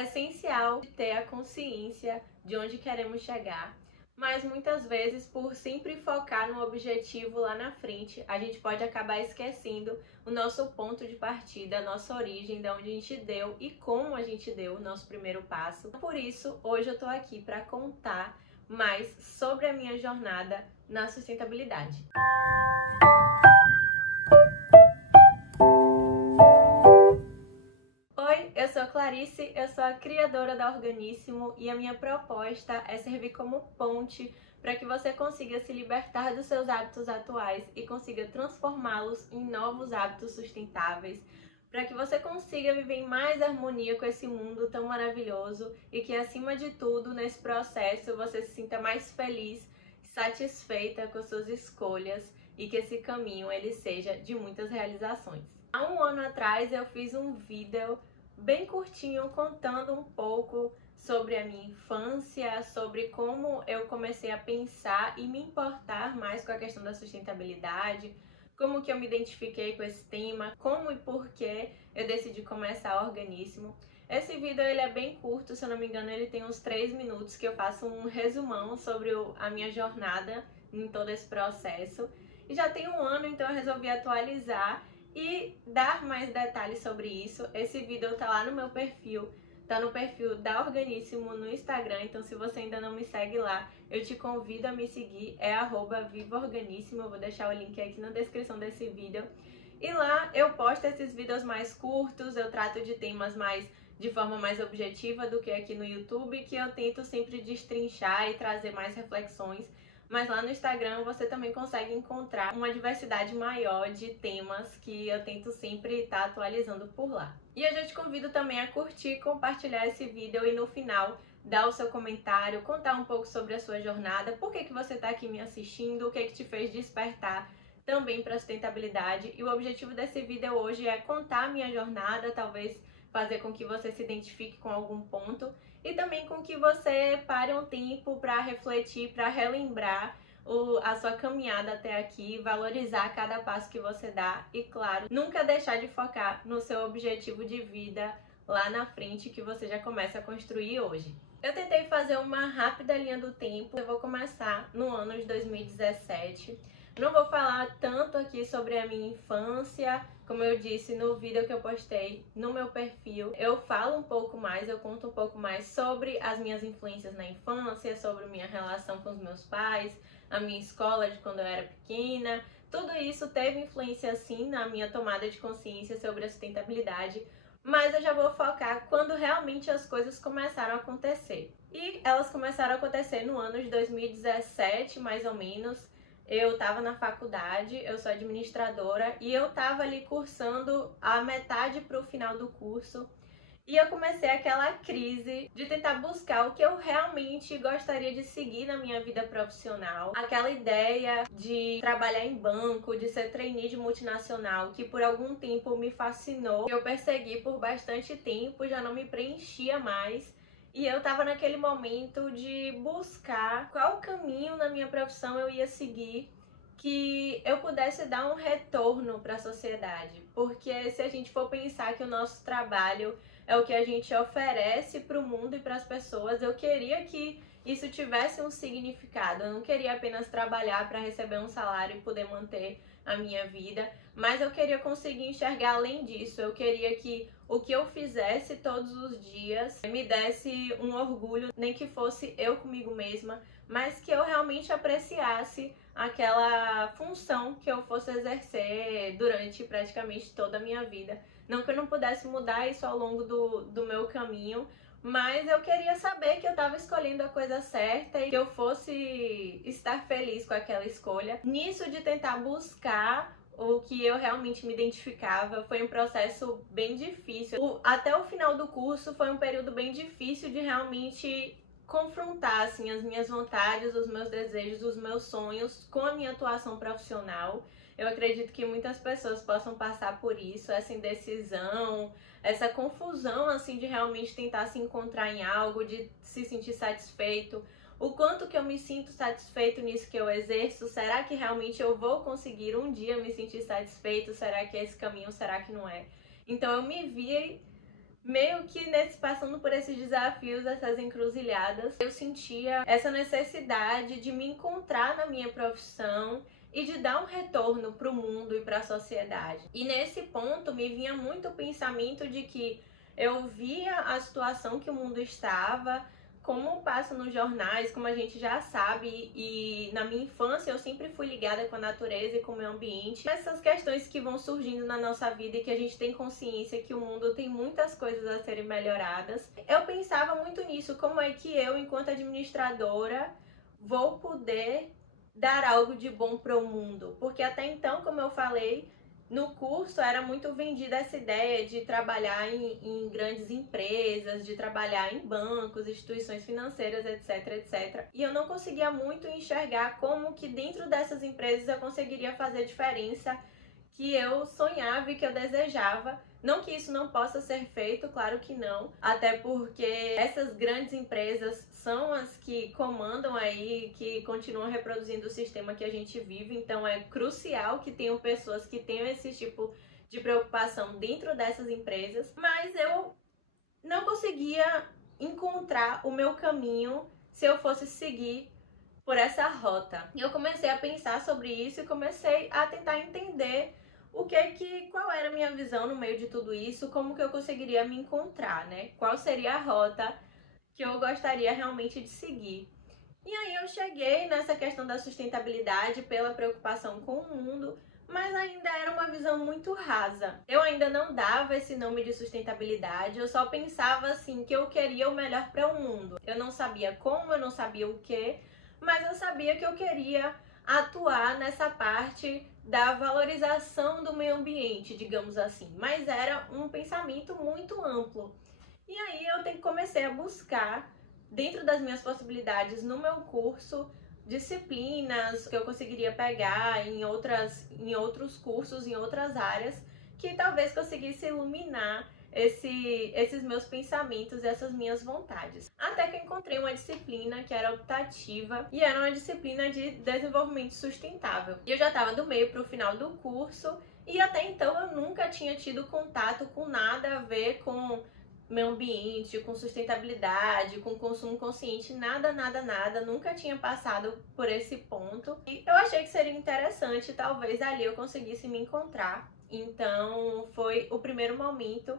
É essencial ter a consciência de onde queremos chegar, mas muitas vezes, por sempre focar no objetivo lá na frente, a gente pode acabar esquecendo o nosso ponto de partida, a nossa origem, de onde a gente deu e como a gente deu o nosso primeiro passo. Por isso, hoje eu tô aqui para contar mais sobre a minha jornada na sustentabilidade. Oi, eu sou Clarice, eu sou a criadora da Organíssimo e a minha proposta é servir como ponte para que você consiga se libertar dos seus hábitos atuais e consiga transformá-los em novos hábitos sustentáveis, para que você consiga viver em mais harmonia com esse mundo tão maravilhoso e que, acima de tudo, nesse processo você se sinta mais feliz, satisfeita com suas escolhas e que esse caminho ele seja de muitas realizações. Há um ano atrás eu fiz um vídeo bem curtinho contando um pouco sobre a minha infância, sobre como eu comecei a pensar e me importar mais com a questão da sustentabilidade, como que eu me identifiquei com esse tema, como e por que eu decidi começar a Organíssimo. Esse vídeo ele é bem curto, se eu não me engano ele tem uns 3 minutos que eu faço um resumão sobre a minha jornada em todo esse processo. E já tem um ano, então eu resolvi atualizar e dar mais detalhes sobre isso. Esse vídeo tá lá no meu perfil, tá no perfil da Organíssimo no Instagram, então se você ainda não me segue lá, eu te convido a me seguir, é @vivaorganíssimo, eu vou deixar o link aqui na descrição desse vídeo. E lá eu posto esses vídeos mais curtos, eu trato de temas de forma mais objetiva do que aqui no YouTube, que eu tento sempre destrinchar e trazer mais reflexões. Mas lá no Instagram você também consegue encontrar uma diversidade maior de temas que eu tento sempre estar atualizando por lá. E eu já te convido também a curtir, compartilhar esse vídeo e no final dar o seu comentário, contar um pouco sobre a sua jornada, por que você está aqui me assistindo, o que te fez despertar também para a sustentabilidade. E o objetivo desse vídeo hoje é contar a minha jornada, talvez fazer com que você se identifique com algum ponto e também com que você pare um tempo para refletir, para relembrar a sua caminhada até aqui, valorizar cada passo que você dá e, claro, nunca deixar de focar no seu objetivo de vida lá na frente que você já começa a construir hoje. Eu tentei fazer uma rápida linha do tempo, eu vou começar no ano de 2017. Não vou falar tanto aqui sobre a minha infância, como eu disse no vídeo que eu postei no meu perfil. Eu falo um pouco mais, eu conto um pouco mais sobre as minhas influências na infância, sobre minha relação com os meus pais, a minha escola de quando eu era pequena. Tudo isso teve influência sim na minha tomada de consciência sobre a sustentabilidade, mas eu já vou focar quando realmente as coisas começaram a acontecer. E elas começaram a acontecer no ano de 2017, mais ou menos. Eu estava na faculdade, eu sou administradora e eu estava ali cursando a metade para o final do curso e eu comecei aquela crise de tentar buscar o que eu realmente gostaria de seguir na minha vida profissional. Aquela ideia de trabalhar em banco, de ser trainee de multinacional, que por algum tempo me fascinou, que eu persegui por bastante tempo, já não me preenchia mais. E eu tava naquele momento de buscar qual caminho na minha profissão eu ia seguir que eu pudesse dar um retorno para a sociedade. Porque se a gente for pensar que o nosso trabalho é o que a gente oferece para o mundo e para as pessoas, eu queria que isso tivesse um significado. Eu não queria apenas trabalhar para receber um salário e poder manter a minha vida, mas eu queria conseguir enxergar além disso. Eu queria que o que eu fizesse todos os dias me desse um orgulho, nem que fosse eu comigo mesma, mas que eu realmente apreciasse aquela função que eu fosse exercer durante praticamente toda a minha vida. Não que eu não pudesse mudar isso ao longo do meu caminho, mas eu queria saber que eu estava escolhendo a coisa certa e que eu fosse estar feliz com aquela escolha. Nisso de tentar buscar o que eu realmente me identificava, foi um processo bem difícil. Até o final do curso foi um período bem difícil de realmente confrontar assim, as minhas vontades, os meus desejos, os meus sonhos com a minha atuação profissional. Eu acredito que muitas pessoas possam passar por isso, essa indecisão, essa confusão assim de realmente tentar se encontrar em algo, de se sentir satisfeito. O quanto que eu me sinto satisfeito nisso que eu exerço? Será que realmente eu vou conseguir um dia me sentir satisfeito? Será que é esse caminho? Será que não é? Então eu me vi meio que passando por esses desafios, essas encruzilhadas, eu sentia essa necessidade de me encontrar na minha profissão e de dar um retorno para o mundo e para a sociedade. E nesse ponto me vinha muito o pensamento de que eu via a situação que o mundo estava, como passa nos jornais, como a gente já sabe, e na minha infância eu sempre fui ligada com a natureza e com o meio ambiente. Essas questões que vão surgindo na nossa vida e que a gente tem consciência que o mundo tem muitas coisas a serem melhoradas. Eu pensava muito nisso, como é que eu, enquanto administradora, vou poder dar algo de bom para o mundo? Porque até então, como eu falei, no curso era muito vendida essa ideia de trabalhar em grandes empresas, de trabalhar em bancos, instituições financeiras, etc, etc. E eu não conseguia muito enxergar como que dentro dessas empresas eu conseguiria fazer a diferença que eu sonhava e que eu desejava. Não que isso não possa ser feito, claro que não, até porque essas grandes empresas são as que comandam aí, que continuam reproduzindo o sistema que a gente vive, então é crucial que tenham pessoas que tenham esse tipo de preocupação dentro dessas empresas, mas eu não conseguia encontrar o meu caminho se eu fosse seguir por essa rota. E eu comecei a pensar sobre isso e comecei a tentar entender qual era a minha visão no meio de tudo isso, como que eu conseguiria me encontrar, né? Qual seria a rota que eu gostaria realmente de seguir. E aí eu cheguei nessa questão da sustentabilidade pela preocupação com o mundo, mas ainda era uma visão muito rasa. Eu ainda não dava esse nome de sustentabilidade, eu só pensava assim que eu queria o melhor para o mundo. Eu não sabia como, eu não sabia o que, mas eu sabia que eu queria atuar nessa parte da valorização do meio ambiente, digamos assim. Mas era um pensamento muito amplo. E aí eu comecei a buscar, dentro das minhas possibilidades no meu curso, disciplinas que eu conseguiria pegar em outros cursos, em outras áreas, que talvez conseguisse iluminar esses meus pensamentos e essas minhas vontades. Até que eu encontrei uma disciplina que era optativa e era uma disciplina de desenvolvimento sustentável. E eu já estava do meio para o final do curso e até então eu nunca tinha tido contato com nada a ver com meio ambiente, com sustentabilidade, com consumo consciente, nada, nunca tinha passado por esse ponto. E eu achei que seria interessante, talvez ali eu conseguisse me encontrar. Então foi o primeiro momento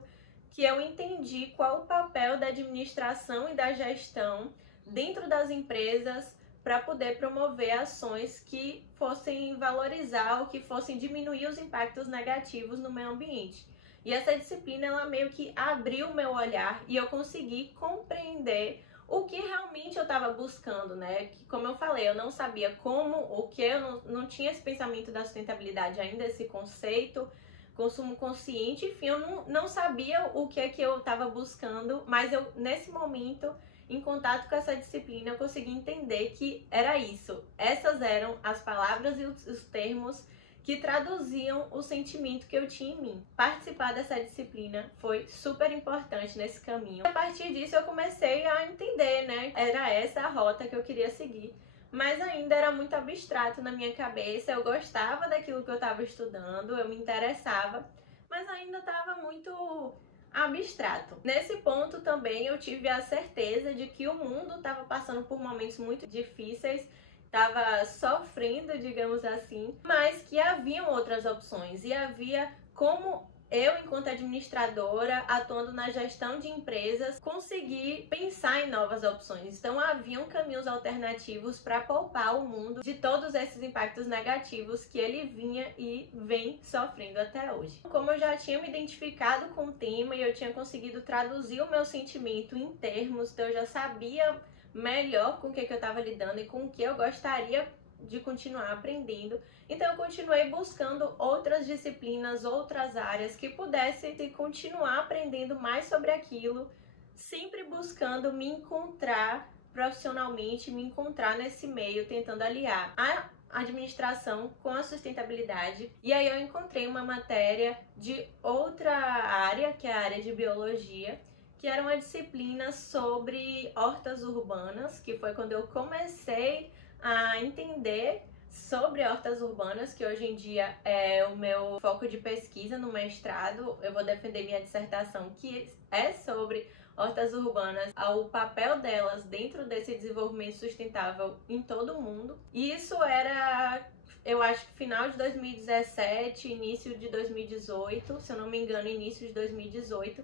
que eu entendi qual o papel da administração e da gestão dentro das empresas para poder promover ações que fossem valorizar ou que fossem diminuir os impactos negativos no meio ambiente. E essa disciplina, ela meio que abriu o meu olhar e eu consegui compreender o que realmente eu estava buscando, né? Que, como eu falei, eu não sabia como, o que, eu não tinha esse pensamento da sustentabilidade ainda, esse conceito, consumo consciente, enfim, eu não sabia o que é que eu estava buscando, mas eu, nesse momento, em contato com essa disciplina, eu consegui entender que era isso. Essas eram as palavras e os termos que traduziam o sentimento que eu tinha em mim. Participar dessa disciplina foi super importante nesse caminho. A partir disso eu comecei a entender, né? Era essa a rota que eu queria seguir, mas ainda era muito abstrato na minha cabeça. Eu gostava daquilo que eu estava estudando, eu me interessava, mas ainda estava muito abstrato. Nesse ponto também eu tive a certeza de que o mundo estava passando por momentos muito difíceis, estava sofrendo, digamos assim, mas que haviam outras opções e havia como eu, enquanto administradora, atuando na gestão de empresas, consegui pensar em novas opções. Então haviam caminhos alternativos para poupar o mundo de todos esses impactos negativos que ele vinha e vem sofrendo até hoje. Como eu já tinha me identificado com o tema e eu tinha conseguido traduzir o meu sentimento em termos, então eu já sabia melhor com o que eu estava lidando e com o que eu gostaria de continuar aprendendo. Então eu continuei buscando outras disciplinas, outras áreas que pudesse continuar aprendendo mais sobre aquilo, sempre buscando me encontrar profissionalmente, me encontrar nesse meio, tentando aliar a administração com a sustentabilidade. E aí eu encontrei uma matéria de outra área, que é a área de biologia, que era uma disciplina sobre hortas urbanas, que foi quando eu comecei a entender sobre hortas urbanas, que hoje em dia é o meu foco de pesquisa no mestrado. Eu vou defender minha dissertação, que é sobre hortas urbanas, o papel delas dentro desse desenvolvimento sustentável em todo o mundo. E isso era, eu acho que final de 2017, início de 2018, se eu não me engano, início de 2018,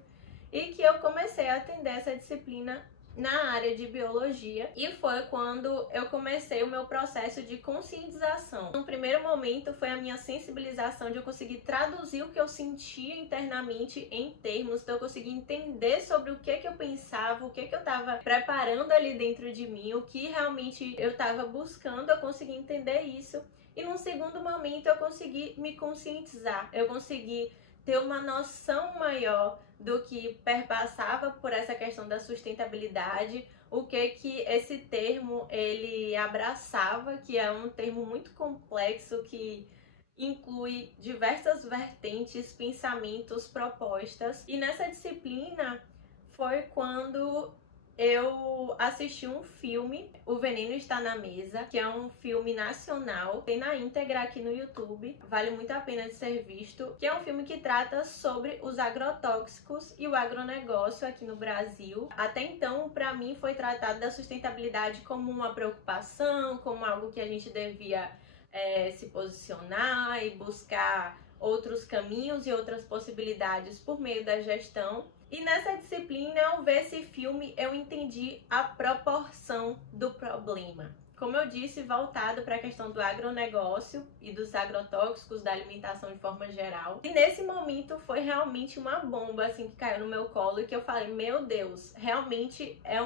e que eu comecei a atender essa disciplina na área de biologia, e foi quando eu comecei o meu processo de conscientização. No primeiro momento foi a minha sensibilização, de eu conseguir traduzir o que eu sentia internamente em termos, então eu consegui entender sobre o que eu pensava, o que eu estava preparando ali dentro de mim, o que realmente eu estava buscando, eu consegui entender isso. E num segundo momento eu consegui me conscientizar, eu consegui ter uma noção maior do que perpassava por essa questão da sustentabilidade, o que esse termo ele abraçava, que é um termo muito complexo que inclui diversas vertentes, pensamentos, propostas. E nessa disciplina foi quando eu assisti um filme, O Veneno Está na Mesa, que é um filme nacional, tem na íntegra aqui no YouTube, vale muito a pena de ser visto, que é um filme que trata sobre os agrotóxicos e o agronegócio aqui no Brasil. Até então, para mim, foi tratado da sustentabilidade como uma preocupação, como algo que a gente devia se posicionar e buscar outros caminhos e outras possibilidades por meio da gestão. E nessa disciplina, ao ver esse filme, eu entendi a proporção do problema. Como eu disse, voltado para a questão do agronegócio e dos agrotóxicos, da alimentação de forma geral. E nesse momento foi realmente uma bomba assim que caiu no meu colo, e que eu falei, meu Deus, realmente é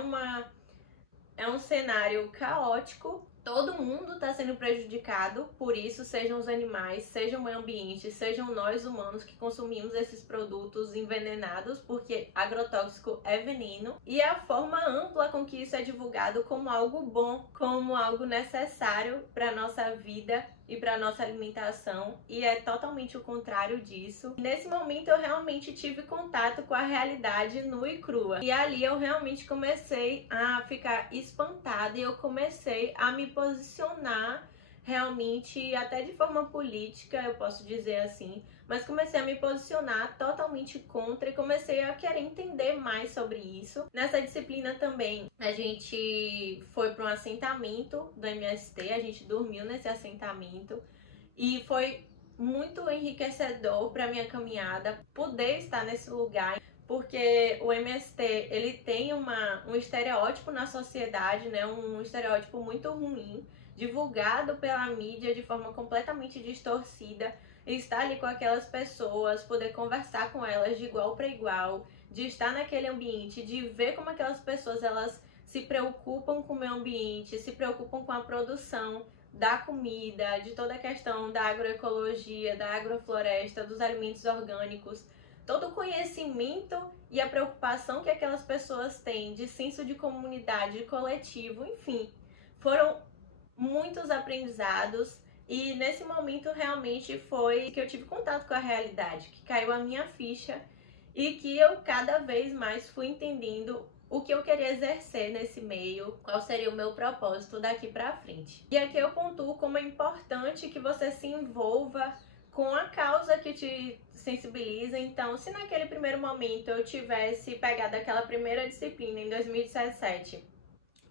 um cenário caótico. Todo mundo está sendo prejudicado por isso, sejam os animais, seja o meio ambiente, sejam nós humanos que consumimos esses produtos envenenados, porque agrotóxico é veneno. E a forma ampla com que isso é divulgado como algo bom, como algo necessário para a nossa vida e para a nossa alimentação, e é totalmente o contrário disso. Nesse momento eu realmente tive contato com a realidade nua e crua, e ali eu realmente comecei a ficar espantada, e eu comecei a me posicionar realmente, até de forma política, eu posso dizer assim, mas comecei a me posicionar totalmente contra e comecei a querer entender mais sobre isso. Nessa disciplina também a gente foi para um assentamento do MST, a gente dormiu nesse assentamento e foi muito enriquecedor para minha caminhada poder estar nesse lugar, porque o MST ele tem um estereótipo na sociedade, né? Um estereótipo muito ruim, divulgado pela mídia de forma completamente distorcida. E estar ali com aquelas pessoas, poder conversar com elas de igual para igual, de estar naquele ambiente, de ver como aquelas pessoas elas se preocupam com o meio ambiente, se preocupam com a produção da comida, de toda a questão da agroecologia, da agrofloresta, dos alimentos orgânicos, todo o conhecimento e a preocupação que aquelas pessoas têm de senso de comunidade, de coletivo, enfim, foram muitos aprendizados. E nesse momento realmente foi que eu tive contato com a realidade, que caiu a minha ficha e que eu cada vez mais fui entendendo o que eu queria exercer nesse meio, qual seria o meu propósito daqui pra frente. E aqui eu pontuo como é importante que você se envolva com a causa que te sensibiliza. Então, se naquele primeiro momento eu tivesse pegado aquela primeira disciplina em 2017,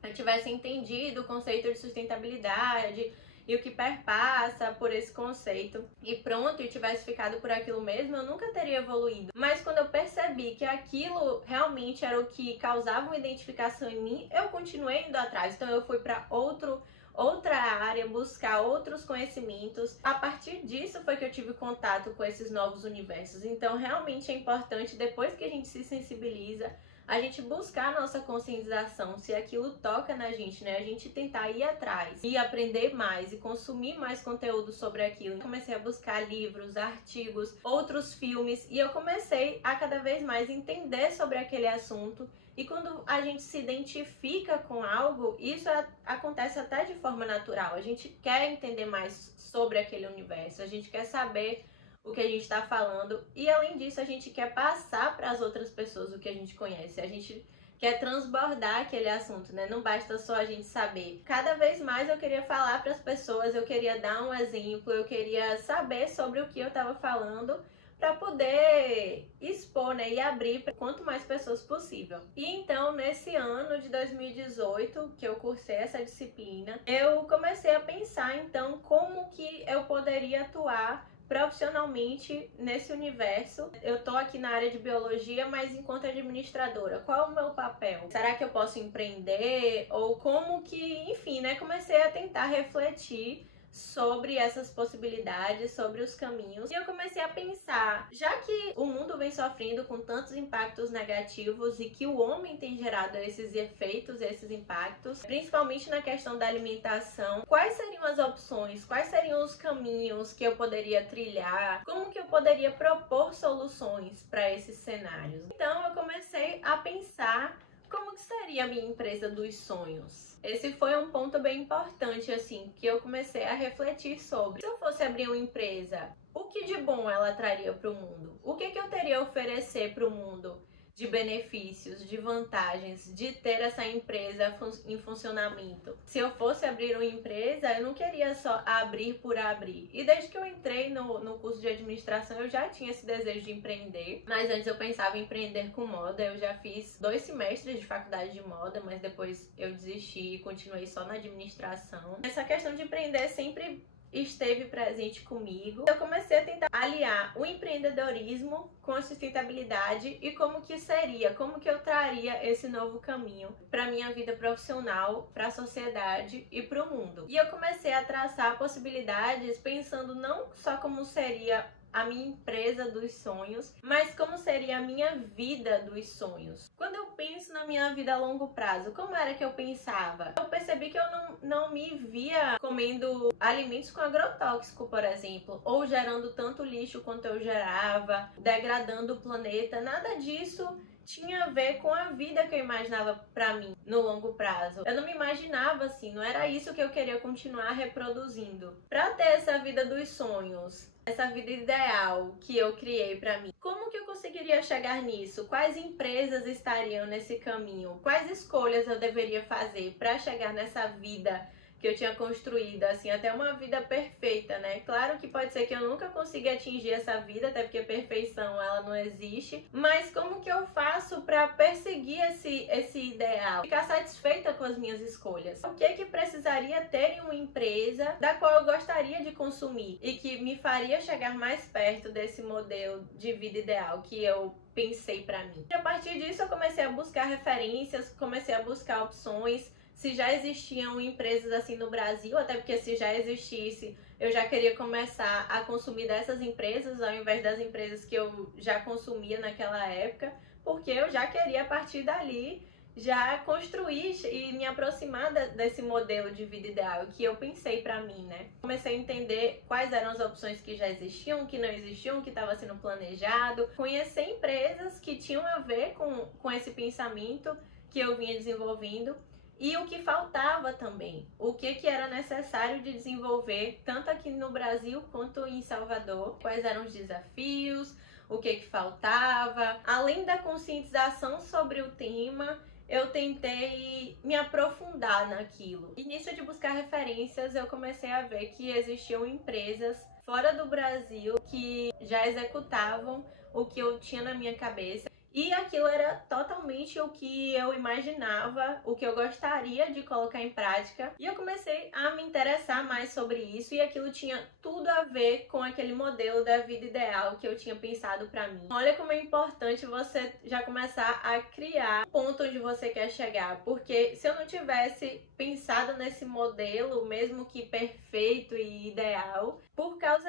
eu tivesse entendido o conceito de sustentabilidade e o que perpassa por esse conceito e pronto, e tivesse ficado por aquilo mesmo, eu nunca teria evoluído. Mas quando eu percebi que aquilo realmente era o que causava uma identificação em mim, eu continuei indo atrás. Então eu fui para outra área, buscar outros conhecimentos. A partir disso foi que eu tive contato com esses novos universos. Então realmente é importante, depois que a gente se sensibiliza, a gente buscar a nossa conscientização, se aquilo toca na gente, né? A gente tentar ir atrás e aprender mais e consumir mais conteúdo sobre aquilo. Eu comecei a buscar livros, artigos, outros filmes, e eu comecei a cada vez mais entender sobre aquele assunto. E quando a gente se identifica com algo, isso acontece até de forma natural. A gente quer entender mais sobre aquele universo, a gente quer saber o que a gente está falando, e além disso a gente quer passar para as outras pessoas o que a gente conhece, a gente que é transbordar aquele assunto, né? Não basta só a gente saber. Cada vez mais eu queria falar para as pessoas, eu queria dar um exemplo, eu queria saber sobre o que eu estava falando para poder expor, né, e abrir para quanto mais pessoas possível. E então, nesse ano de 2018, que eu cursei essa disciplina, eu comecei a pensar, então, como que eu poderia atuar profissionalmente nesse universo. Eu tô aqui na área de biologia, mas enquanto administradora, qual é o meu papel? Será que eu posso empreender? Ou como que, enfim, né, comecei a tentar refletir sobre essas possibilidades, sobre os caminhos. E eu comecei a pensar, já que o mundo vem sofrendo com tantos impactos negativos e que o homem tem gerado esses efeitos, esses impactos, principalmente na questão da alimentação, quais seriam as opções, quais seriam os caminhos que eu poderia trilhar, como que eu poderia propor soluções para esses cenários. Então eu comecei a pensar como que seria a minha empresa dos sonhos. Esse foi um ponto bem importante, assim, que eu comecei a refletir sobre. Se eu fosse abrir uma empresa, o que de bom ela traria para o mundo? O que eu teria a oferecer para o mundo de benefícios, de vantagens, de ter essa empresa em funcionamento? Se eu fosse abrir uma empresa, eu não queria só abrir por abrir. E desde que eu entrei no curso de administração, eu já tinha esse desejo de empreender. Mas antes eu pensava em empreender com moda. Eu já fiz 2 semestres de faculdade de moda, mas depois eu desisti e continuei só na administração. Essa questão de empreender sempre esteve presente comigo. Eu comecei a tentar aliar o empreendedorismo com a sustentabilidade e como que seria, como que eu traria esse novo caminho para minha vida profissional, para a sociedade e para o mundo. E eu comecei a traçar possibilidades pensando não só como seria a minha empresa dos sonhos, mas como seria a minha vida dos sonhos. Quando eu penso na minha vida a longo prazo, como era que eu pensava? Eu percebi que eu não me via comendo alimentos com agrotóxico, por exemplo, ou gerando tanto lixo quanto eu gerava, degradando o planeta, nada disso tinha a ver com a vida que eu imaginava pra mim no longo prazo. Eu não me imaginava assim, não era isso que eu queria continuar reproduzindo. Pra ter essa vida dos sonhos, essa vida ideal que eu criei pra mim, como que eu conseguiria chegar nisso? Quais empresas estariam nesse caminho? Quais escolhas eu deveria fazer pra chegar nessa vida que eu tinha construído, assim, até uma vida perfeita, né? Claro que pode ser que eu nunca consiga atingir essa vida, até porque perfeição, ela não existe, mas como que eu faço para perseguir esse ideal? Ficar satisfeita com as minhas escolhas? O que precisaria ter em uma empresa da qual eu gostaria de consumir e que me faria chegar mais perto desse modelo de vida ideal que eu pensei para mim? E a partir disso eu comecei a buscar referências, comecei a buscar opções, se já existiam empresas assim no Brasil, até porque se já existisse, eu já queria começar a consumir dessas empresas, ao invés das empresas que eu já consumia naquela época, porque eu já queria, a partir dali, já construir e me aproximar desse modelo de vida ideal que eu pensei pra mim, né? Comecei a entender quais eram as opções que já existiam, que não existiam, que estava sendo planejado, conhecer empresas que tinham a ver com esse pensamento que eu vinha desenvolvendo. E o que faltava também, o que era necessário de desenvolver, tanto aqui no Brasil quanto em Salvador, quais eram os desafios, o que faltava. Além da conscientização sobre o tema, eu tentei me aprofundar naquilo. E nisso de buscar referências, eu comecei a ver que existiam empresas fora do Brasil que já executavam o que eu tinha na minha cabeça. E aquilo era totalmente o que eu imaginava, o que eu gostaria de colocar em prática. E eu comecei a me interessar mais sobre isso e aquilo tinha tudo a ver com aquele modelo da vida ideal que eu tinha pensado pra mim. Olha como é importante você já começar a criar o ponto onde você quer chegar, porque se eu não tivesse pensado nesse modelo, mesmo que perfeito e ideal, por causa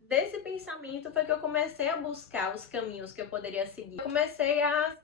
desse pensamento foi que eu comecei a buscar os caminhos que eu poderia seguir. Eu comecei a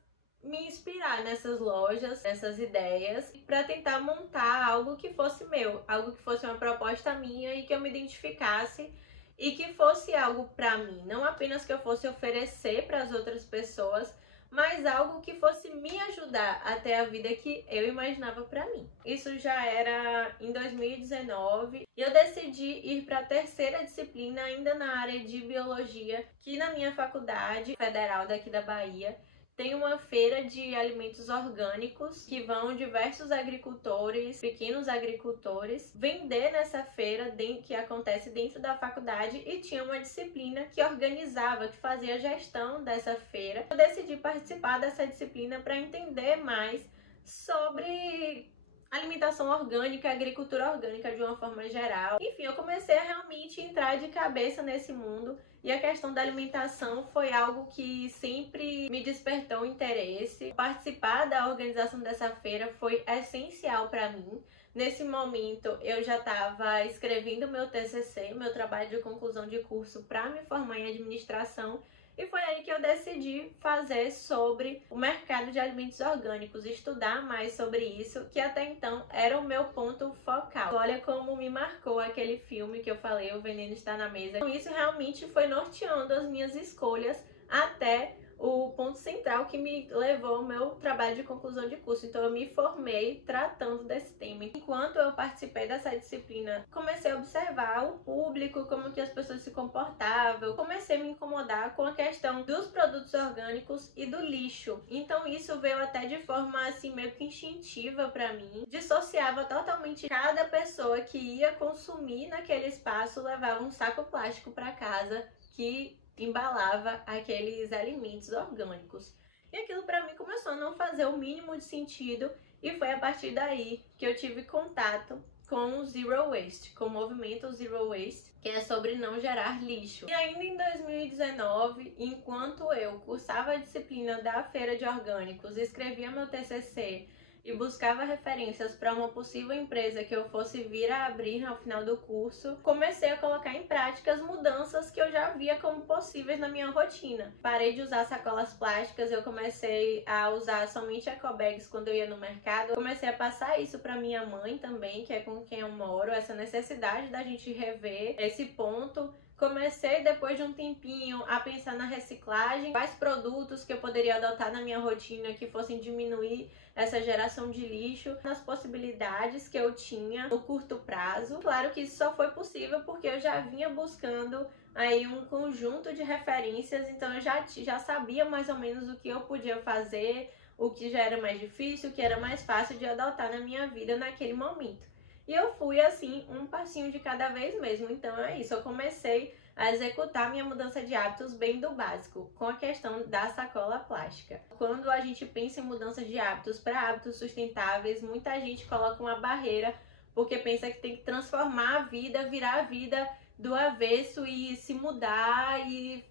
me inspirar nessas lojas, nessas ideias, para tentar montar algo que fosse meu, algo que fosse uma proposta minha e que eu me identificasse e que fosse algo para mim, não apenas que eu fosse oferecer para as outras pessoas, mas algo que fosse me ajudar a ter a vida que eu imaginava para mim. Isso já era em 2019 e eu decidi ir para a terceira disciplina ainda na área de biologia, que na minha faculdade federal daqui da Bahia tem uma feira de alimentos orgânicos que vão diversos agricultores, pequenos agricultores, vender nessa feira que acontece dentro da faculdade, e tinha uma disciplina que organizava, que fazia a gestão dessa feira. Eu decidi participar dessa disciplina para entender mais sobre alimentação orgânica, agricultura orgânica de uma forma geral. Enfim, eu comecei a realmente entrar de cabeça nesse mundo, e a questão da alimentação foi algo que sempre me despertou interesse. Participar da organização dessa feira foi essencial para mim. Nesse momento, eu já estava escrevendo meu TCC, meu trabalho de conclusão de curso, para me formar em administração. E foi aí que eu decidi fazer sobre o mercado de alimentos orgânicos, estudar mais sobre isso, que até então era o meu ponto focal. Olha como me marcou aquele filme que eu falei, O Veneno Está na Mesa. Então isso realmente foi norteando as minhas escolhas até o ponto central que me levou ao meu trabalho de conclusão de curso. Então eu me formei tratando desse tema. Enquanto eu participei dessa disciplina, comecei a observar o público, como que as pessoas se comportavam. Comecei a me incomodar com a questão dos produtos orgânicos e do lixo. Então isso veio até de forma assim meio que instintiva para mim. Dissociava totalmente cada pessoa que ia consumir naquele espaço, levava um saco plástico para casa que embalava aqueles alimentos orgânicos. E aquilo para mim começou a não fazer o mínimo de sentido, e foi a partir daí que eu tive contato com o Zero Waste, com o movimento Zero Waste, que é sobre não gerar lixo. E ainda em 2019, enquanto eu cursava a disciplina da Feira de Orgânicos, escrevia meu TCC e buscava referências para uma possível empresa que eu fosse vir a abrir ao final do curso, comecei a colocar em prática as mudanças que eu já via como possíveis na minha rotina. Parei de usar sacolas plásticas, eu comecei a usar somente ecobags quando eu ia no mercado. Eu comecei a passar isso para minha mãe também, que é com quem eu moro, essa necessidade da gente rever esse ponto. Comecei, depois de um tempinho, a pensar na reciclagem, quais produtos que eu poderia adotar na minha rotina que fossem diminuir essa geração de lixo, nas possibilidades que eu tinha no curto prazo. Claro que isso só foi possível porque eu já vinha buscando aí um conjunto de referências, então eu já sabia mais ou menos o que eu podia fazer, o que já era mais difícil, o que era mais fácil de adotar na minha vida naquele momento. E eu fui assim, um passinho de cada vez mesmo. Então é isso, eu comecei a executar minha mudança de hábitos bem do básico, com a questão da sacola plástica. Quando a gente pensa em mudança de hábitos para hábitos sustentáveis, muita gente coloca uma barreira, porque pensa que tem que transformar a vida, virar a vida do avesso e se mudar e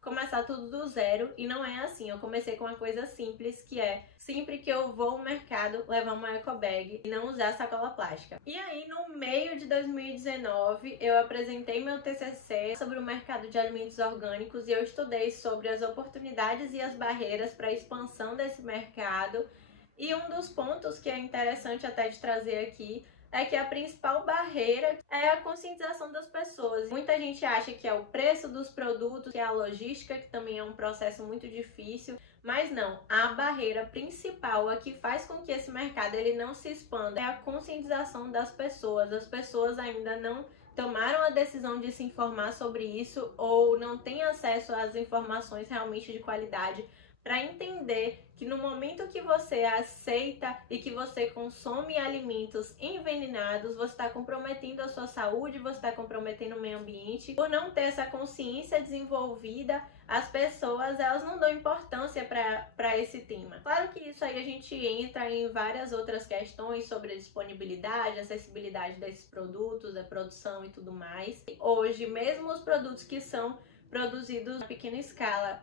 começar tudo do zero, e não é assim. Eu comecei com uma coisa simples, que é sempre que eu vou ao mercado levar uma ecobag e não usar sacola plástica. E aí no meio de 2019 eu apresentei meu TCC sobre o mercado de alimentos orgânicos, e eu estudei sobre as oportunidades e as barreiras para a expansão desse mercado. E um dos pontos que é interessante até de trazer aqui é que a principal barreira é a conscientização das pessoas. Muita gente acha que é o preço dos produtos, que é a logística, que também é um processo muito difícil, mas não. A barreira principal, a que faz com que esse mercado ele não se expanda, é a conscientização das pessoas. As pessoas ainda não tomaram a decisão de se informar sobre isso, ou não têm acesso às informações realmente de qualidade, para entender que no momento que você aceita e que você consome alimentos envenenados, você está comprometendo a sua saúde, você está comprometendo o meio ambiente. Por não ter essa consciência desenvolvida, as pessoas elas não dão importância para esse tema. Claro que isso aí a gente entra em várias outras questões sobre a disponibilidade, acessibilidade desses produtos, a produção e tudo mais. Hoje, mesmo os produtos que são produzidos em pequena escala,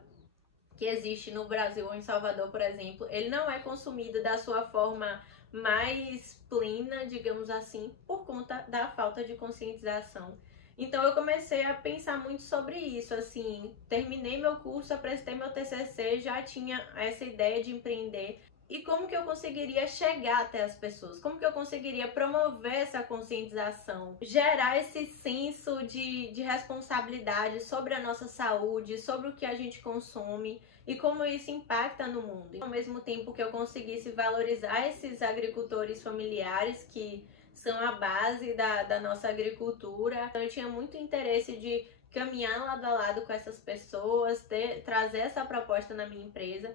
que existe no Brasil ou em Salvador, por exemplo, ele não é consumido da sua forma mais plena, digamos assim, por conta da falta de conscientização. Então eu comecei a pensar muito sobre isso, assim, terminei meu curso, apresentei meu TCC, já tinha essa ideia de empreender. E como que eu conseguiria chegar até as pessoas? Como que eu conseguiria promover essa conscientização? Gerar esse senso de responsabilidade sobre a nossa saúde, sobre o que a gente consome e como isso impacta no mundo. Ao mesmo tempo que eu conseguisse valorizar esses agricultores familiares que são a base da nossa agricultura. Então eu tinha muito interesse de caminhar lado a lado com essas pessoas, trazer essa proposta na minha empresa.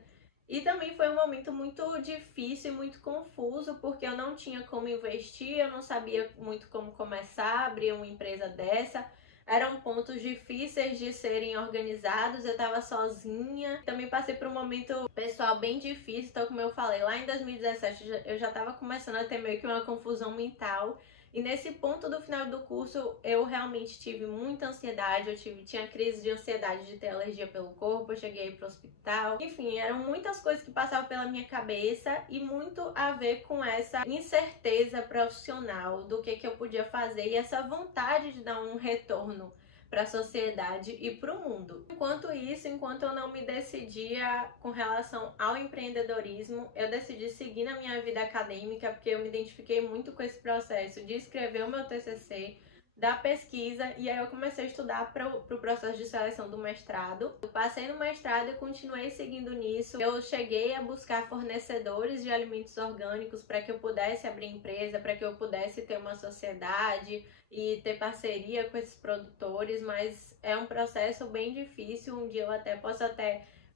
E também foi um momento muito difícil e muito confuso, porque eu não tinha como investir, eu não sabia muito como começar a abrir uma empresa dessa. Eram pontos difíceis de serem organizados, eu estava sozinha. Também passei por um momento pessoal bem difícil, então como eu falei, lá em 2017 eu já estava começando a ter meio que uma confusão mental. E nesse ponto do final do curso, eu realmente tive muita ansiedade, tinha crise de ansiedade de ter alergia pelo corpo, eu cheguei para o hospital. Enfim, eram muitas coisas que passavam pela minha cabeça e muito a ver com essa incerteza profissional do que eu podia fazer e essa vontade de dar um retorno para a sociedade e para o mundo. Enquanto isso, enquanto eu não me decidia com relação ao empreendedorismo, eu decidi seguir na minha vida acadêmica, porque eu me identifiquei muito com esse processo de escrever o meu TCC, da pesquisa, e aí eu comecei a estudar para o processo de seleção do mestrado. Eu passei no mestrado e continuei seguindo nisso. Eu cheguei a buscar fornecedores de alimentos orgânicos para que eu pudesse abrir empresa, para que eu pudesse ter uma sociedade e ter parceria com esses produtores, mas é um processo bem difícil. Um dia eu posso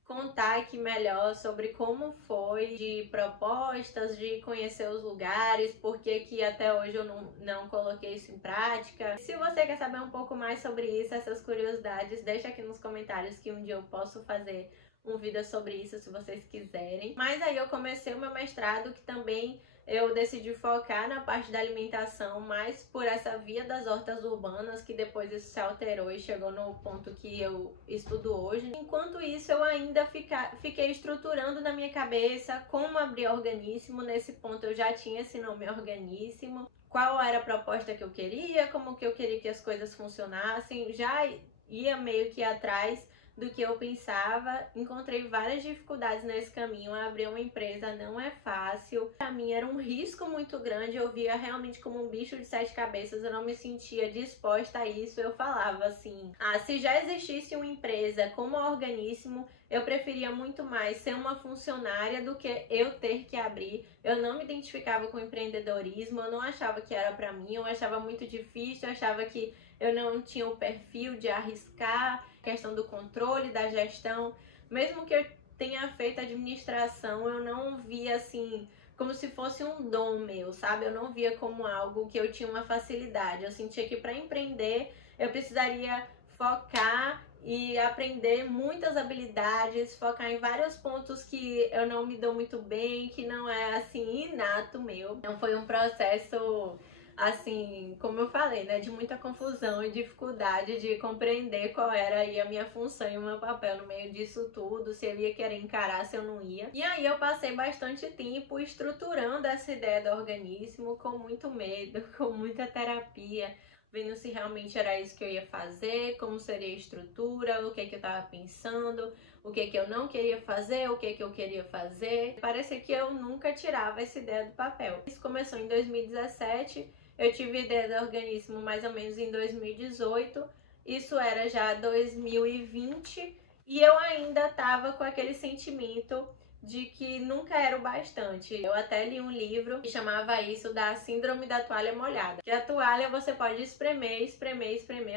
contar aqui melhor sobre como foi, de propostas, de conhecer os lugares, porque que até hoje eu não coloquei isso em prática. Se você quer saber um pouco mais sobre isso, essas curiosidades, deixa aqui nos comentários que um dia eu posso fazer um vídeo sobre isso, se vocês quiserem. Mas aí eu comecei o meu mestrado, que também eu decidi focar na parte da alimentação, mais por essa via das hortas urbanas, que depois isso se alterou e chegou no ponto que eu estudo hoje. Enquanto isso, eu ainda fiquei estruturando na minha cabeça como abrir Organíssimo. Nesse ponto eu já tinha esse nome Organíssimo, qual era a proposta que eu queria, como que eu queria que as coisas funcionassem, já ia meio que atrás do que eu pensava. Encontrei várias dificuldades nesse caminho. Abrir uma empresa não é fácil. Para mim era um risco muito grande. Eu via realmente como um bicho de 7 cabeças. Eu não me sentia disposta a isso. Eu falava assim: se já existisse uma empresa como a Organíssimo, eu preferia muito mais ser uma funcionária do que eu ter que abrir. Eu não me identificava com empreendedorismo, eu não achava que era para mim, eu achava muito difícil, eu achava que eu não tinha o perfil de arriscar, questão do controle, da gestão. Mesmo que eu tenha feito administração, eu não via assim como se fosse um dom meu, sabe? Eu não via como algo que eu tinha uma facilidade. Eu sentia que para empreender eu precisaria focar e aprender muitas habilidades, focar em vários pontos que eu não me dou muito bem, que não é assim inato meu. Então foi um processo, assim, como eu falei, né, de muita confusão e dificuldade de compreender qual era aí a minha função e o meu papel no meio disso tudo, se eu ia querer encarar, se eu não ia. E aí eu passei bastante tempo estruturando essa ideia do Organíssimo, com muito medo, com muita terapia, vendo se realmente era isso que eu ia fazer, como seria a estrutura, o que eu tava pensando, o que eu não queria fazer, o que eu queria fazer. Parecia que eu nunca tirava essa ideia do papel. Isso começou em 2017, eu tive a ideia do Organíssimo mais ou menos em 2018, isso era já 2020, e eu ainda tava com aquele sentimento de que nunca era o bastante. Eu até li um livro que chamava isso da síndrome da toalha molhada. Que a toalha você pode espremer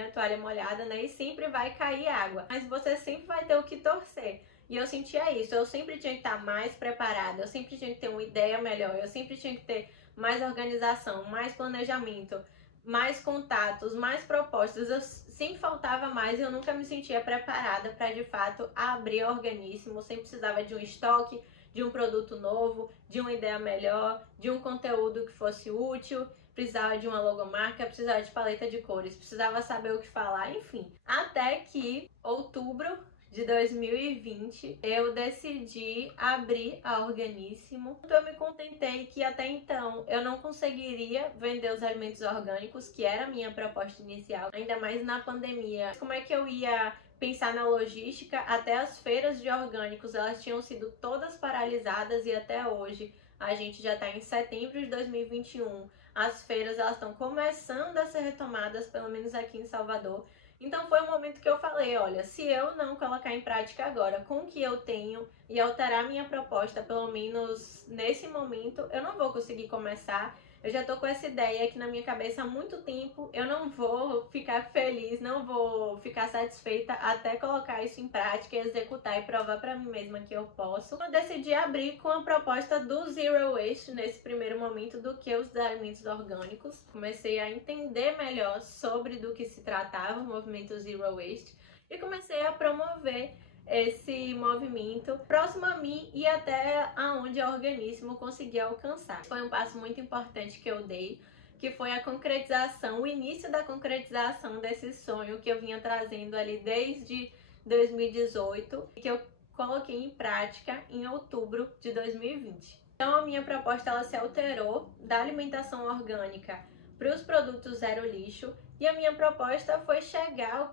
a toalha molhada, né? E sempre vai cair água. Mas você sempre vai ter o que torcer. E eu sentia isso. Eu sempre tinha que estar mais preparada. Eu sempre tinha que ter uma ideia melhor. Eu sempre tinha que ter mais organização, mais planejamento, mais contatos, mais propostas. Eu sempre faltava mais e eu nunca me sentia preparada para de fato abrir Organíssimo. Eu sempre precisava de um estoque, de um produto novo, de uma ideia melhor, de um conteúdo que fosse útil, precisava de uma logomarca, precisava de paleta de cores, precisava saber o que falar, enfim. Até que outubro de 2020 eu decidi abrir a Organíssimo. Então eu me contentei que até então eu não conseguiria vender os alimentos orgânicos, que era a minha proposta inicial, ainda mais na pandemia. Como é que eu ia pensar na logística? Até as feiras de orgânicos, elas tinham sido todas paralisadas e até hoje a gente já está em setembro de 2021. As feiras elas estão começando a ser retomadas, pelo menos aqui em Salvador. Então foi um momento que eu falei, olha, se eu não colocar em prática agora com o que eu tenho e alterar minha proposta, pelo menos nesse momento, eu não vou conseguir começar. Eu já tô com essa ideia aqui na minha cabeça há muito tempo. Eu não vou ficar feliz, não vou ficar satisfeita até colocar isso em prática, executar e provar pra mim mesma que eu posso. Eu decidi abrir com a proposta do Zero Waste nesse primeiro momento do que os alimentos orgânicos. Comecei a entender melhor sobre do que se tratava o movimento Zero Waste e comecei a promover esse movimento próximo a mim e até aonde a Organíssimo conseguia alcançar. Foi um passo muito importante que eu dei, que foi a concretização, o início da concretização desse sonho que eu vinha trazendo ali desde 2018 e que eu coloquei em prática em outubro de 2020. Então a minha proposta ela se alterou da alimentação orgânica para os produtos zero lixo e a minha proposta foi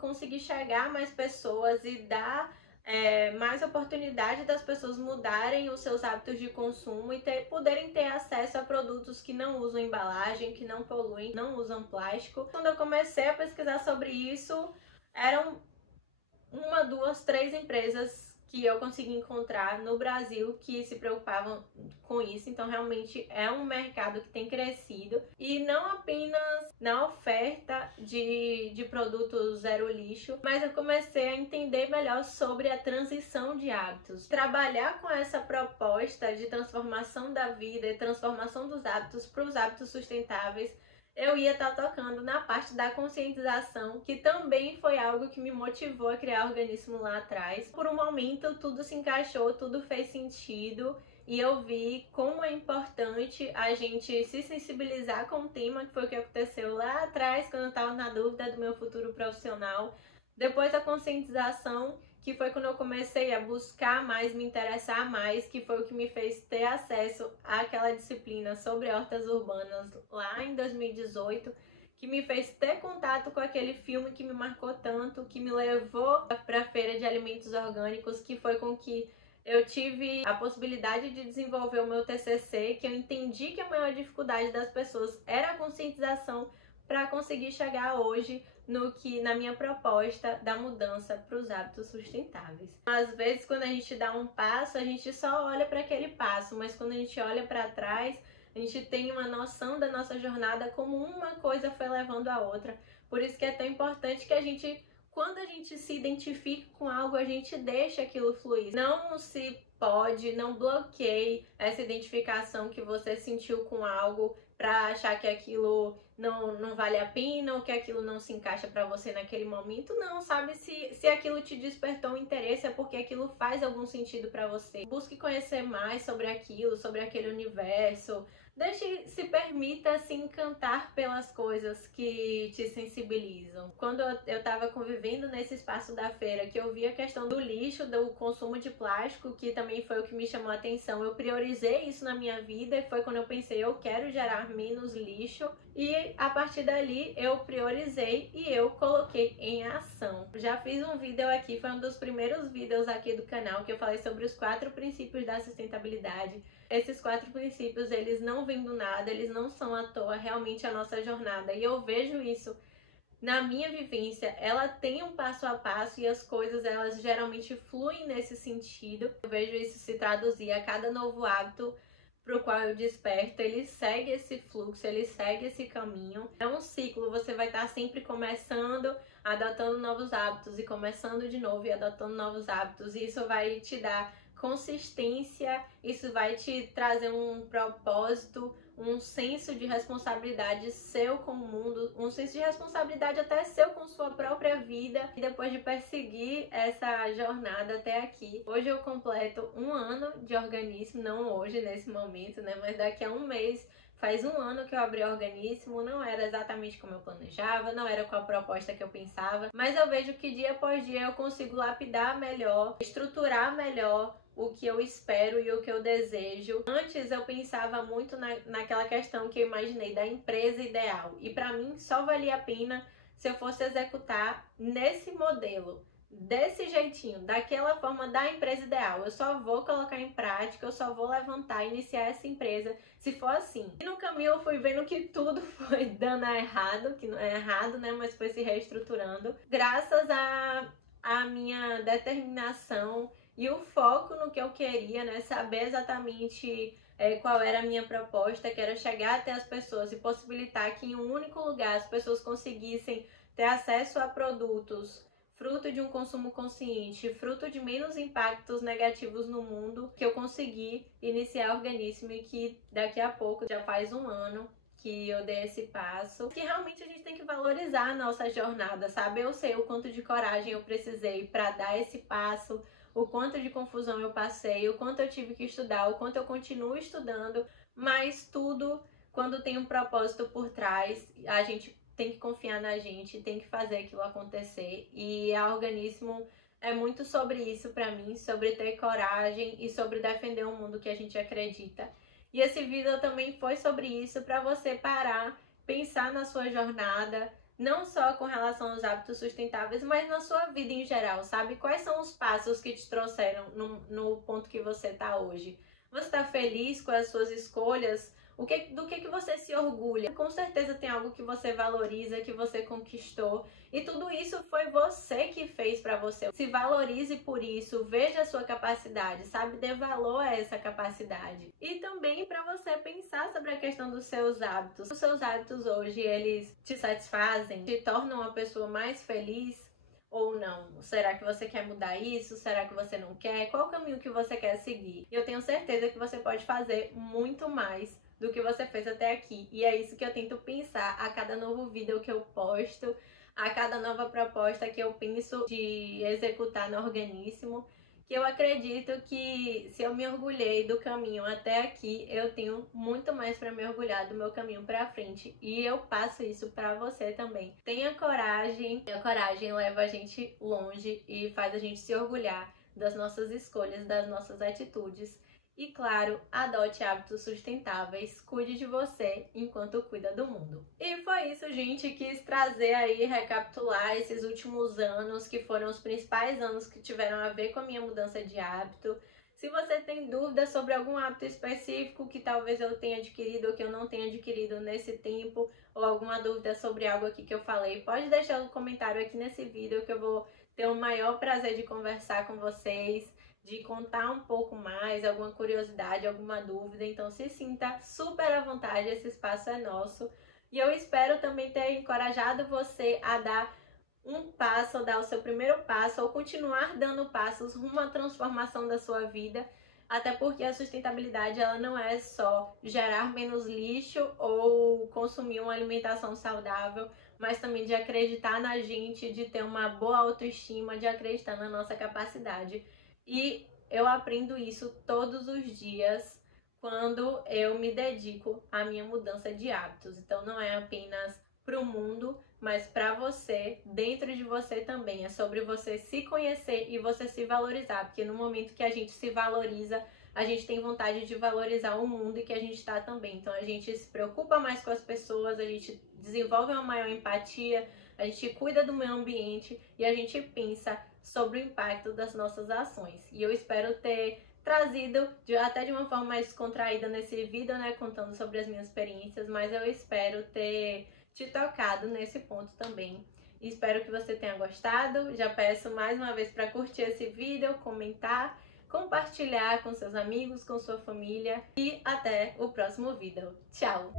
conseguir chegar a mais pessoas e dar mais oportunidade das pessoas mudarem os seus hábitos de consumo e poderem ter acesso a produtos que não usam embalagem, que não poluem, não usam plástico. Quando eu comecei a pesquisar sobre isso, eram 1, 2, 3 empresas que eu consegui encontrar no Brasil que se preocupavam com isso. Então realmente é um mercado que tem crescido e não apenas na oferta de produtos zero lixo, mas eu comecei a entender melhor sobre a transição de hábitos. Trabalhar com essa proposta de transformação da vida e transformação dos hábitos para os hábitos sustentáveis, eu ia estar tocando na parte da conscientização, que também foi algo que me motivou a criar o Organíssimo lá atrás. Por um momento, tudo se encaixou, tudo fez sentido e eu vi como é importante a gente se sensibilizar com o tema, que foi o que aconteceu lá atrás, quando eu estava na dúvida do meu futuro profissional. Depois da conscientização, que foi quando eu comecei a buscar mais, me interessar mais, que foi o que me fez ter acesso àquela disciplina sobre hortas urbanas lá em 2018, que me fez ter contato com aquele filme que me marcou tanto, que me levou para a feira de alimentos orgânicos, que foi com que eu tive a possibilidade de desenvolver o meu TCC, que eu entendi que a maior dificuldade das pessoas era a conscientização para conseguir chegar hoje na minha proposta da mudança para os hábitos sustentáveis. Às vezes, quando a gente dá um passo, a gente só olha para aquele passo, mas quando a gente olha para trás, a gente tem uma noção da nossa jornada, como uma coisa foi levando a outra. Por isso que é tão importante que quando a gente se identifica com algo, a gente deixa aquilo fluir. Não se pode, não bloqueie essa identificação que você sentiu com algo para achar que aquilo não vale a pena ou que aquilo não se encaixa para você naquele momento. Não, sabe? Se aquilo te despertou um interesse é porque aquilo faz algum sentido para você. Busque conhecer mais sobre aquilo, sobre aquele universo. Se permita se encantar pelas coisas que te sensibilizam. Quando eu estava convivendo nesse espaço da feira, que eu vi a questão do lixo, do consumo de plástico, que também foi o que me chamou a atenção, eu priorizei isso na minha vida e foi quando eu pensei, eu quero gerar menos lixo. E a partir dali eu priorizei e eu coloquei em ação. Já fiz um vídeo aqui, foi um dos primeiros vídeos aqui do canal, que eu falei sobre os 4 princípios da sustentabilidade. Esses 4 princípios, eles não vêm do nada, eles não são à toa, realmente a nossa jornada. E eu vejo isso na minha vivência, ela tem um passo a passo e as coisas, elas geralmente fluem nesse sentido. Eu vejo isso se traduzir a cada novo hábito para o qual eu desperto, ele segue esse fluxo, ele segue esse caminho. É um ciclo, você vai estar sempre começando, adotando novos hábitos e começando de novo e adotando novos hábitos. E isso vai te dar consistência, isso vai te trazer um propósito, um senso de responsabilidade seu com o mundo, um senso de responsabilidade até seu com sua própria vida. E depois de perseguir essa jornada até aqui, hoje eu completo 1 ano de Organíssimo, não hoje, nesse momento, né, mas daqui a um mês faz 1 ano que eu abri o Organíssimo. Não era exatamente como eu planejava, não era com a proposta que eu pensava, mas eu vejo que dia após dia eu consigo lapidar melhor, estruturar melhor o que eu espero e o que eu desejo. Antes eu pensava muito naquela questão que eu imaginei da empresa ideal, e para mim só valia a pena se eu fosse executar nesse modelo, desse jeitinho, daquela forma da empresa ideal. Eu só vou colocar em prática, eu só vou levantar, iniciar essa empresa se for assim. E no caminho eu fui vendo que tudo foi dando errado, que não é errado, né, mas foi se reestruturando, graças à minha determinação e o foco no que eu queria, né? Saber exatamente qual era a minha proposta, que era chegar até as pessoas e possibilitar que em um único lugar as pessoas conseguissem ter acesso a produtos fruto de um consumo consciente, fruto de menos impactos negativos no mundo, que eu consegui iniciar Organíssimo e que daqui a pouco, já faz um ano que eu dei esse passo, que realmente a gente tem que valorizar a nossa jornada, sabe? Eu sei o quanto de coragem eu precisei para dar esse passo, o quanto de confusão eu passei, o quanto eu tive que estudar, o quanto eu continuo estudando, mas tudo, quando tem um propósito por trás, a gente tem que confiar na gente, tem que fazer aquilo acontecer. E a Organíssimo é muito sobre isso pra mim, sobre ter coragem e sobre defender o mundo que a gente acredita. E esse vídeo também foi sobre isso, pra você parar, pensar na sua jornada, não só com relação aos hábitos sustentáveis, mas na sua vida em geral, sabe? Quais são os passos que te trouxeram no ponto que você tá hoje? Você tá feliz com as suas escolhas? Do que você se orgulha? Com certeza tem algo que você valoriza, que você conquistou. E tudo isso foi você que fez pra você. Se valorize por isso, veja a sua capacidade, sabe? Dê valor a essa capacidade. E também pra você pensar sobre a questão dos seus hábitos. Os seus hábitos hoje, eles te satisfazem? Te tornam uma pessoa mais feliz? Ou não? Será que você quer mudar isso? Será que você não quer? Qual o caminho que você quer seguir? Eu tenho certeza que você pode fazer muito mais do que você fez até aqui. E é isso que eu tento pensar a cada novo vídeo que eu posto, a cada nova proposta que eu penso de executar no Organíssimo, que eu acredito que se eu me orgulhei do caminho até aqui, eu tenho muito mais para me orgulhar do meu caminho para frente. E eu passo isso para você também. Tenha coragem. A coragem leva a gente longe e faz a gente se orgulhar das nossas escolhas, das nossas atitudes. E claro, adote hábitos sustentáveis, cuide de você enquanto cuida do mundo. E foi isso, gente, quis trazer aí, recapitular esses últimos anos, que foram os principais anos que tiveram a ver com a minha mudança de hábito. Se você tem dúvidas sobre algum hábito específico que talvez eu tenha adquirido ou que eu não tenha adquirido nesse tempo, ou alguma dúvida sobre algo aqui que eu falei, pode deixar um comentário aqui nesse vídeo que eu vou ter o maior prazer de conversar com vocês, de contar um pouco mais, alguma curiosidade, alguma dúvida. Então se sinta super à vontade, esse espaço é nosso. E eu espero também ter encorajado você a dar um passo, ou dar o seu primeiro passo, ou continuar dando passos rumo à transformação da sua vida. Até porque a sustentabilidade, ela não é só gerar menos lixo ou consumir uma alimentação saudável, mas também de acreditar na gente, de ter uma boa autoestima, de acreditar na nossa capacidade. E eu aprendo isso todos os dias quando eu me dedico à minha mudança de hábitos. Então não é apenas para o mundo, mas para você, dentro de você também. É sobre você se conhecer e você se valorizar, porque no momento que a gente se valoriza, a gente tem vontade de valorizar o mundo e que a gente está também. Então a gente se preocupa mais com as pessoas, a gente desenvolve uma maior empatia, a gente cuida do meio ambiente e a gente pensa sobre o impacto das nossas ações. E eu espero ter trazido até de uma forma mais descontraída nesse vídeo, né, contando sobre as minhas experiências, mas eu espero ter te tocado nesse ponto também. Espero que você tenha gostado. Já peço mais uma vez para curtir esse vídeo, comentar, compartilhar com seus amigos, com sua família e até o próximo vídeo. Tchau!